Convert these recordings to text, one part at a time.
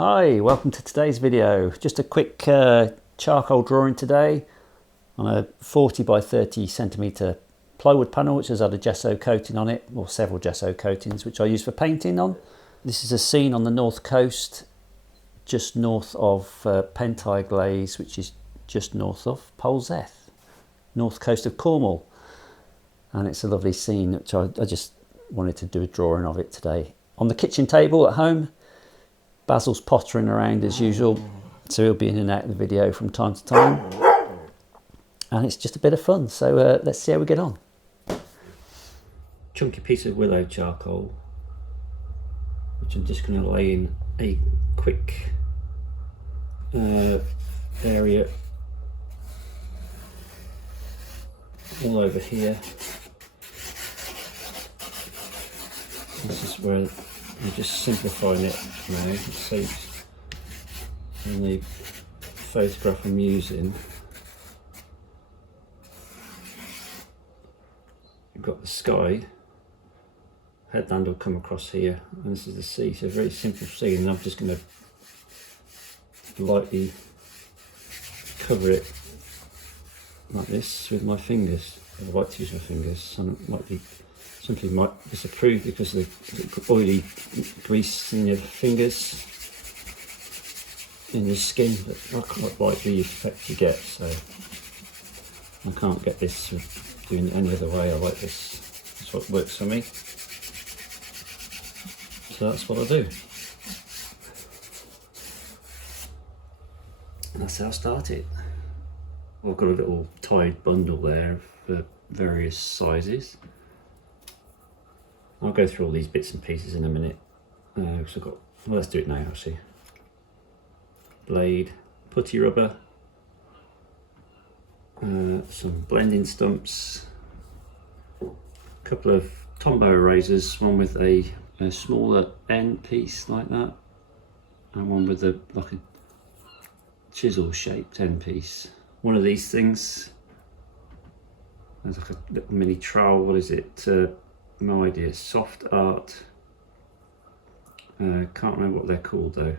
Hi, welcome to today's video. Just a quick charcoal drawing today on a 40 by 30 centimetre plywood panel which has had a gesso coating on it, or several gesso coatings, which I use for painting on. This is a scene on the north coast, just north of Pentai Glaze, which is just north of Polzeath, north coast of Cornwall. And it's a lovely scene which I just wanted to do a drawing of it today. On the kitchen table at home, Basil's pottering around as usual, so he'll be in and out of the video from time to time. And it's just a bit of fun, so let's see how we get on. Chunky piece of willow charcoal, which I'm just going to lay in a quick area all over here. This is where I'm just simplifying it now, so in the photograph I'm using, you've got the sky, headland will come across here, and this is the sea, so a very simple scene, and I'm just going to lightly cover it like this with my fingers. I like to use my fingers. Some might disapprove because of the oily grease in your fingers, in your skin, but I quite like the effect you get, so I can't get this doing it any other way. I like this. That's what works for me. So that's what I do. And that's how I start it. I've got a little tied bundle there for various sizes. I'll go through all these bits and pieces in a minute. Because I've got, well, let's do it now actually. Blade, putty rubber, some blending stumps, a couple of Tombow erasers, one with a smaller end piece like that, and one with like a chisel shaped end piece. One of these things, there's like a little mini trowel, what is it? No idea, soft art, can't remember what they're called though.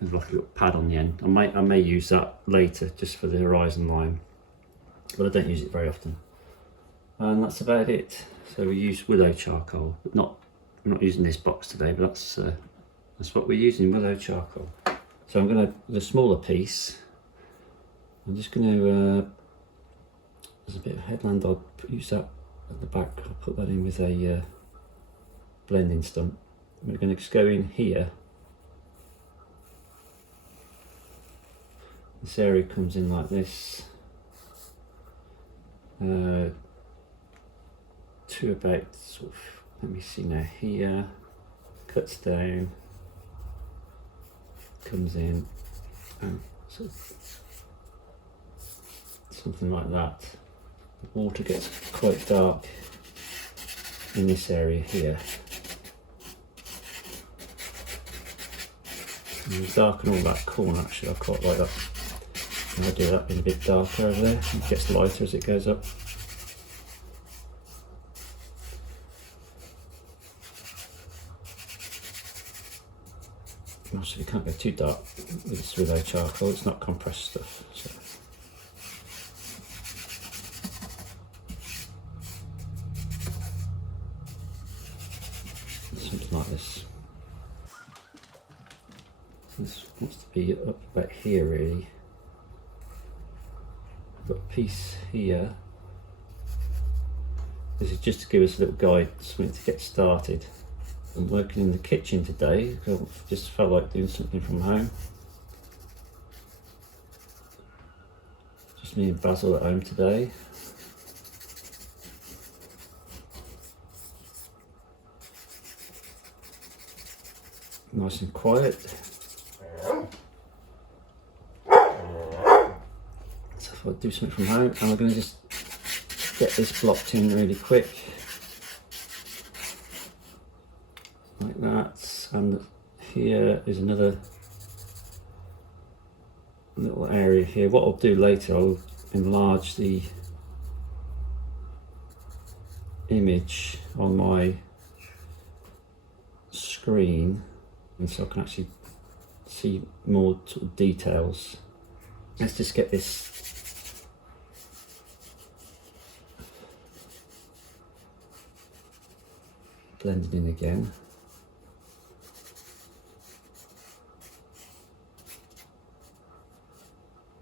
There's like a little pad on the end. I may use that later just for the horizon line, but I don't use it very often. And that's about it. So we use willow charcoal, but I'm not using this box today, but that's what we're using, willow charcoal. So I'm going to, the smaller piece, I'm just going to, there's a bit of headland, I'll use that at the back. I'll put that in with a blending stump. We're going to just go in here. This area comes in like this, to about sort of, let me see now, here, cuts down, comes in, and sort of something like that. The water gets quite dark in this area here. And darken all that corner actually, I quite like that. And I do that being a bit darker over there, it gets lighter as it goes up. Also, you can't go too dark with this willow charcoal, it's not compressed stuff. So. Something like this. This wants to be up about here really. I've got a piece here. This is just to give us a little guide, something to get started. I'm working in the kitchen today because I just felt like doing something from home. Just me and Basil at home today. Nice and quiet. So if I do something from home, and I'm going to just get this blocked in really quick. Like that, and here is another little area here. What I'll do later, I'll enlarge the image on my screen, and so I can actually see more sort of details. Let's just get this blended in again.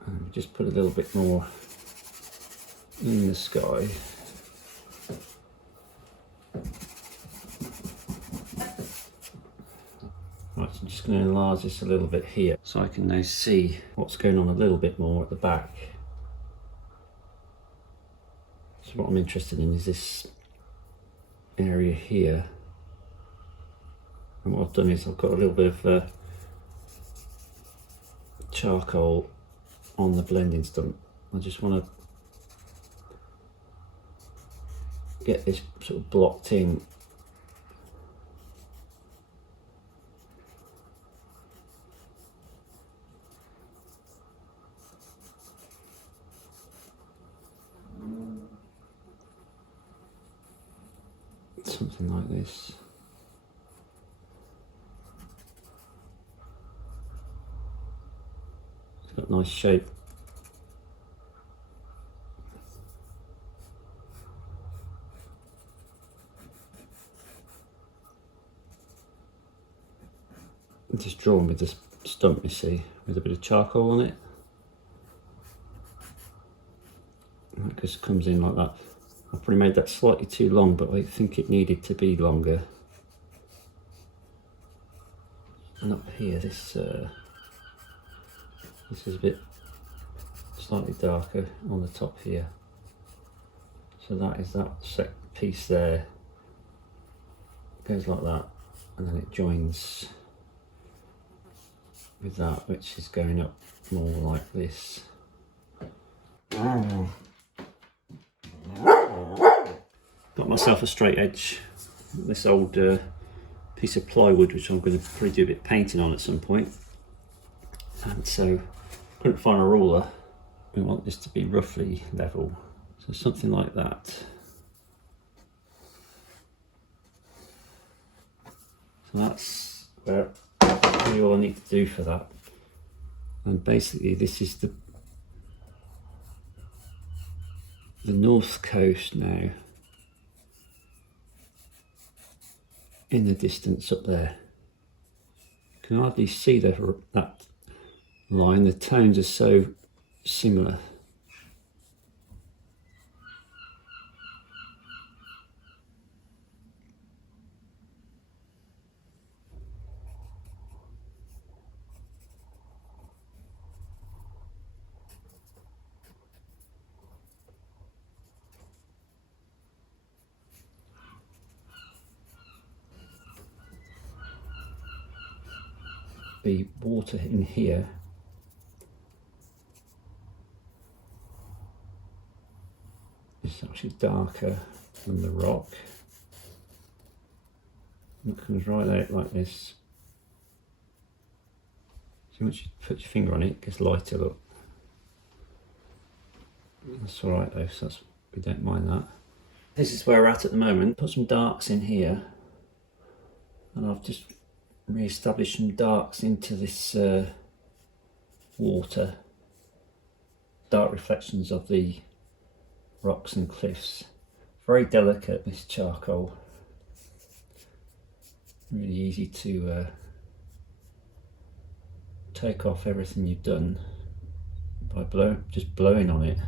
And just put a little bit more in the sky. Right, so I'm just going to enlarge this a little bit here so I can now see what's going on a little bit more at the back. So what I'm interested in is this area here. And what I've done is I've got a little bit of charcoal on the blending stump. I just want to get this sort of blocked in. Something like this. It's got a nice shape. Just drawn with this stump, you see, with a bit of charcoal on it. And that just comes in like that. I've probably made that slightly too long, but I think it needed to be longer. And up here, this is a bit slightly darker on the top here. So that is that set piece there. It goes like that, and then it joins with that, which is going up more like this. Got myself a straight edge, this old piece of plywood, which I'm going to probably do a bit of painting on at some point. And so couldn't find a ruler. We want this to be roughly level, so something like that. So that's where really all I need to do for that. And basically this is the north coast now, in the distance up there. You can hardly see that line, the tones are so similar. The water in here is actually darker than the rock. And it comes right out like this. So once you put your finger on it, it gets lighter, look. That's alright though, so we don't mind that. This is where we're at the moment. Put some darks in here, and I've just re-establish some darks into this water, dark reflections of the rocks and cliffs. Very delicate, this charcoal, really easy to take off everything you've done by just blowing on it.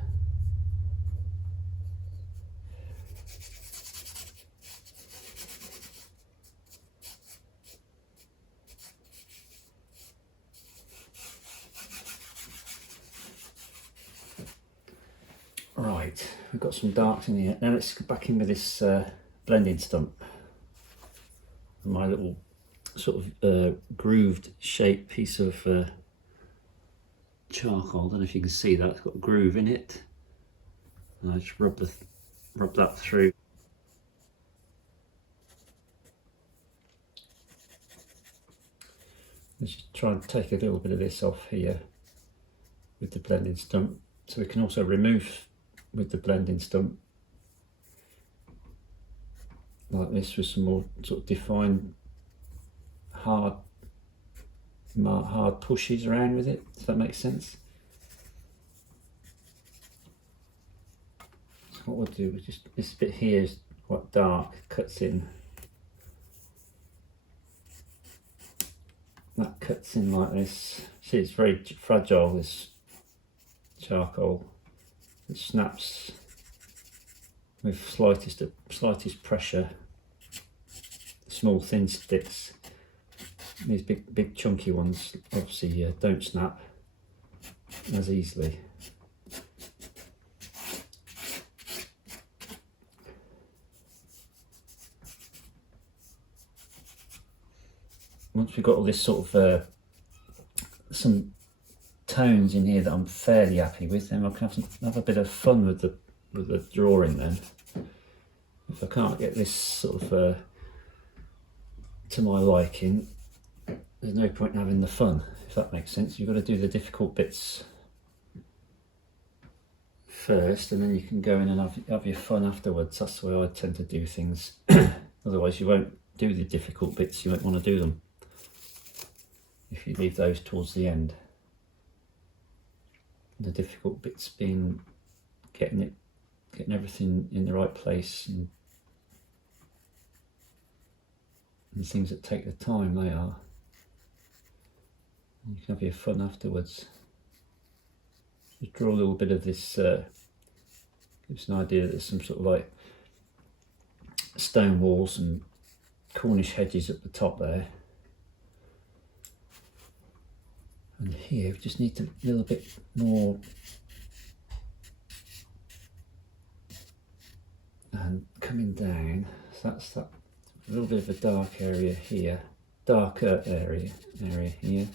Right, we've got some darks in here. Now let's go back in with this blending stump. My little sort of grooved shaped piece of charcoal. I don't know if you can see that, it's got a groove in it. And I just rub that through. Let's just try and take a little bit of this off here with the blending stump, so we can also remove with the blending stump like this with some more sort of defined hard hard pushes around with it. Does that make sense? So what we'll do is just this bit here is quite dark, cuts in. That cuts in like this. See, it's very fragile, this charcoal. It snaps with slightest pressure. Small thin sticks. These big chunky ones obviously don't snap as easily. Once we've got all this sort of some tones in here that I'm fairly happy with, then I can have a bit of fun with the drawing then. If I can't get this sort of to my liking, there's no point in having the fun, if that makes sense. You've got to do the difficult bits first, and then you can go in and have your fun afterwards. That's the way I tend to do things. Otherwise you won't do the difficult bits, you won't want to do them if you leave those towards the end. The difficult bits being getting everything in the right place, and things that take the time, they are. You can have your fun afterwards. Just draw a little bit of this, gives an idea that there's some sort of like stone walls and Cornish hedges at the top there. And here we just need a little bit more, and coming down, so that's that, a little bit of a dark area here, darker area here.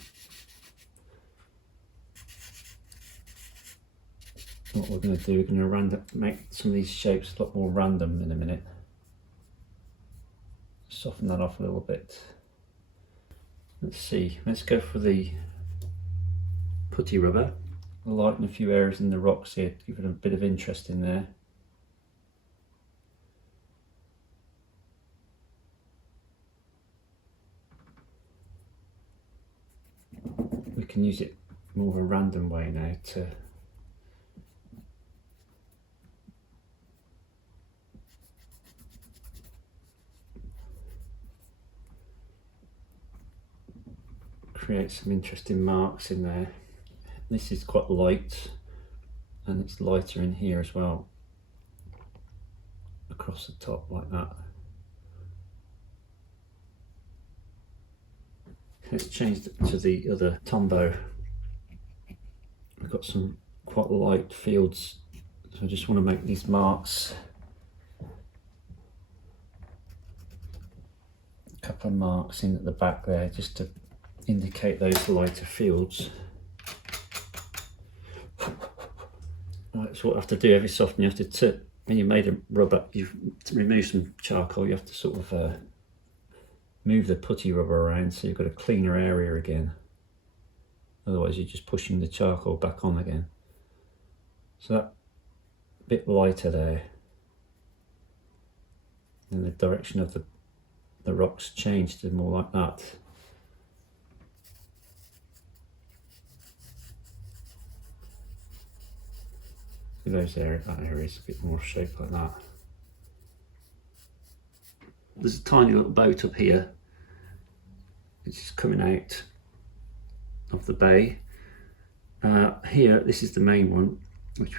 What we're going to do, we're going to make some of these shapes a lot more random in a minute. Soften that off a little bit. Let's see, let's go for the putty rubber. I'll lighten a few areas in the rocks here to give it a bit of interest in there. We can use it more of a random way now to create some interesting marks in there. This is quite light, and it's lighter in here as well, across the top like that. Let's change to the other tombow. We've got some quite light fields, so I just want to make these marks. A couple of marks in at the back there, just to indicate those lighter fields. Right, so what I have to do every so often, you have to, when you made a rubber, you remove some charcoal, you have to sort of move the putty rubber around so you've got a cleaner area again. Otherwise you're just pushing the charcoal back on again. So that bit lighter there, and the direction of the rocks changed to more like that. That area is a bit more shaped like that. There's a tiny little boat up here, which is coming out of the bay. Here, this is the main one, which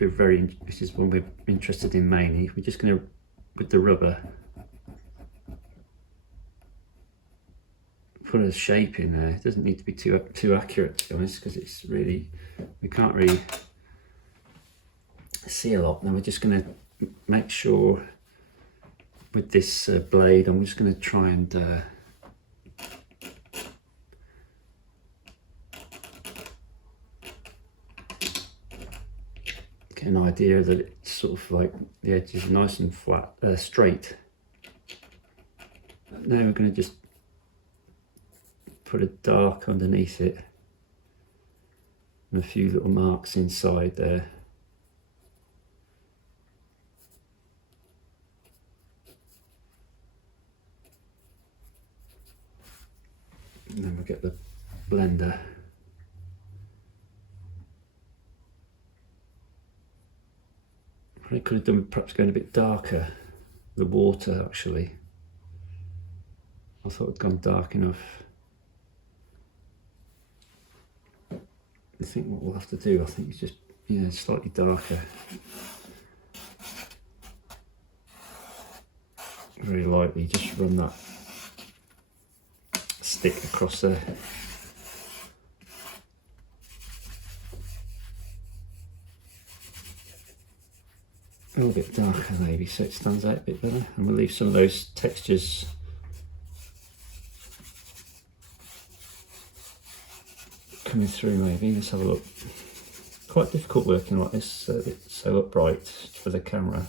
this is one we're interested in mainly. We're just going to, with the rubber, put a shape in there. It doesn't need to be too accurate, to be honest, because it's really, we can't really see a lot. Now we're just going to make sure with this blade, I'm just going to try and get an idea that it's sort of like the edges are nice and flat, straight. Now we're going to just put a dark underneath it and a few little marks inside there. And then we'll get the blender. I could have done perhaps going a bit darker, the water actually. I thought it'd gone dark enough. I think what we'll have to do, I think is just, yeah, slightly darker. Very lightly, just run that stick across there. A little bit darker maybe, so it stands out a bit better, and we'll leave some of those textures coming through maybe. Let's have a look. Quite difficult working like this, it's so upright for the camera.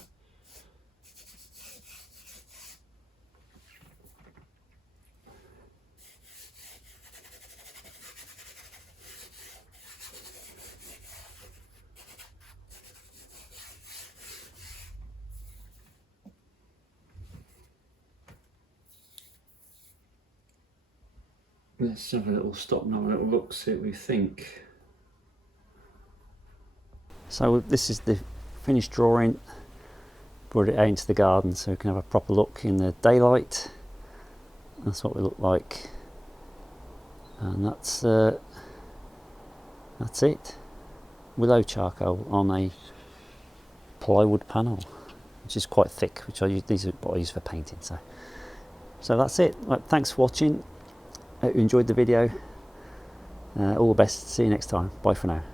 Let's have a little stop now, a little look, see what we think. So this is the finished drawing. Brought it out into the garden so we can have a proper look in the daylight. That's what we look like. And that's it. Willow charcoal on a plywood panel, which is quite thick, which I use, these are what I use for painting. So that's it. Right, thanks for watching. Hope you enjoyed the video. All the best. See you next time. Bye for now.